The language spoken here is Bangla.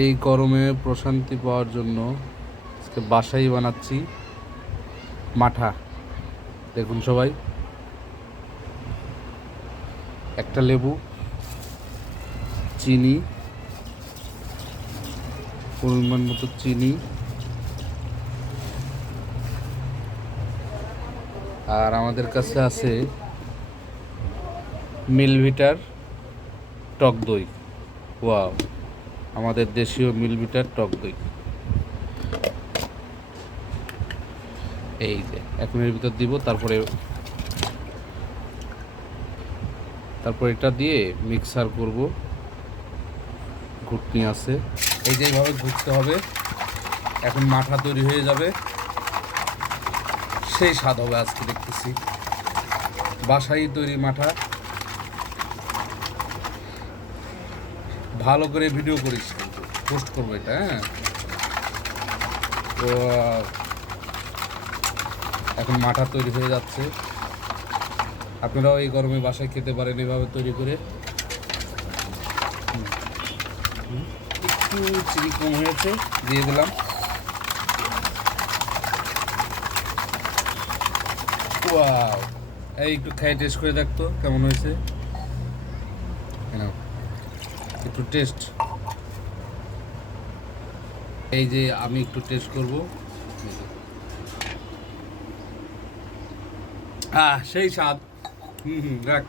এই গরমে প্রশান্তি পাওয়ার জন্য আজকে বাসাই বানাচ্ছি মাঠা। দেখুন সবাই। একটা লেবু, চিনি, পরিমাণ মতো চিনি, আর আমাদের কাছে আছে মিলভিটার টক দই। ওয়াও। আমাদের দেশীয় মিলভিটার টক দই। এই যে এখন এর ভিতর দিব, তারপরে তারপর এটা দিয়ে মিক্সার করব। ঘুটনি আছে। এই যে এইভাবে ঘুরতে হবে। এখন মাঠা তৈরি হয়ে যাবে। সেই স্বাদ হবে আজকে দেখতেছি। বাসাই তৈরি মাঠা। ভালো করে ভিডিও করিস কিন্তু। পোস্ট করব এটা হ্যাঁ? তো এখন মাঠা তৈরি হয়ে যাচ্ছে। আপনারাও এই গরমে বাসায় খেতে পারেন এভাবে তৈরি করে। একটু চিনি কম হয়েছে। দিয়ে দিলাম। এই একটু খাই টেস্ট করে দেখতো কেমন হয়েছে। নাও। একটু টেস্ট এই যে আমি একটু টেস্ট করব। আহ সেই স্বাদ। হুম হুম রাখ।